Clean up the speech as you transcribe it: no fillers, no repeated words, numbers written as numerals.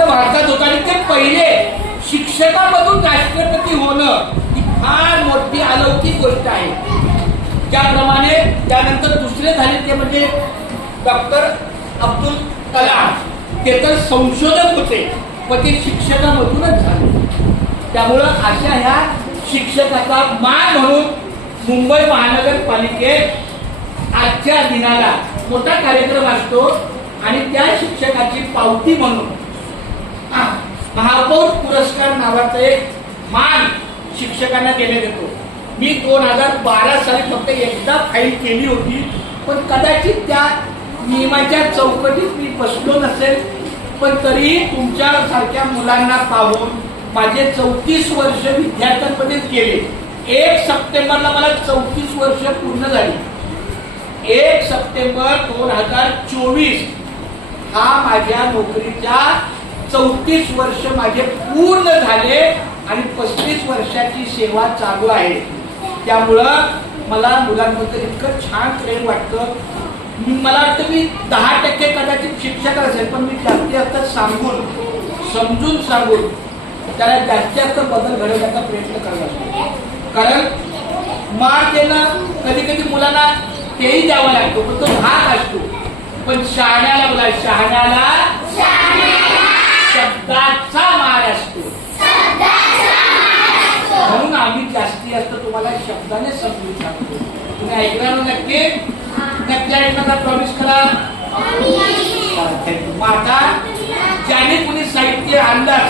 आपल्या भारतात होतं आणि ते पहिले शिक्षकामधून राष्ट्रपती होणं ही फार मोठी अलौकिक गोष्ट आहे. ज्याप्रमाणे त्यानंतर दुसरे झाले ते म्हणजे डॉक्टर अब्दुल कलाम. ते तर संशोधक होते पण ते शिक्षकामधूनच झाले. त्यामुळं अशा ह्या शिक्षकाचा मान म्हणून मुंबई महानगरपालिकेत आजच्या दिनाला मोठा कार्यक्रम असतो आणि त्या शिक्षकाची पावती म्हणून महापौर पुरस्कार नावाचा एक मान शिक्षकांना देण्यात येतो. मी 2012 साली फक्त एकदा फाईल केली होती पण कदाचित त्या नियमाच्या चौकटीत मी बसलो नसेल. पण तरी तुमच्या सारख्या मुलांना पाहून माझे 34 वर्ष विद्यार्थ्यांमध्येच गेले. 1 सप्टेंबरला मला 34 वर्ष पूर्ण झाली. 1 सप्टेंबर 2024 हा माझ्या नोकरीच्या 34 वर्ष माझे पूर्ण झाले आणि 35 वर्षाची सेवा चालू आहे. त्यामुळं मला मुलांबद्दल इतकं छान प्रेम वाटतं. मला वाटतं मी 10% कदाचित शिक्षक असेल पण मी जास्तीत जास्त सांगून समजून सांगून त्याला जास्तीत जास्त बदल घडवण्याचा प्रयत्न करत असतो. कारण मार देणं कधी कधी मुलांना तेही द्यावं लागतो पण तो भाग असतो. पण शहाण्याला बोला, शहाण्याला शब्दाचा मार असतो. म्हणून आम्ही जास्तीत जास्त तुम्हाला शब्दाने समजून सांगतो. तुम्ही ऐकणार नक्की नक्की ऐकण्याचा प्रॉमिस करा. आता ज्याने कुणी साहित्य आणलं असेल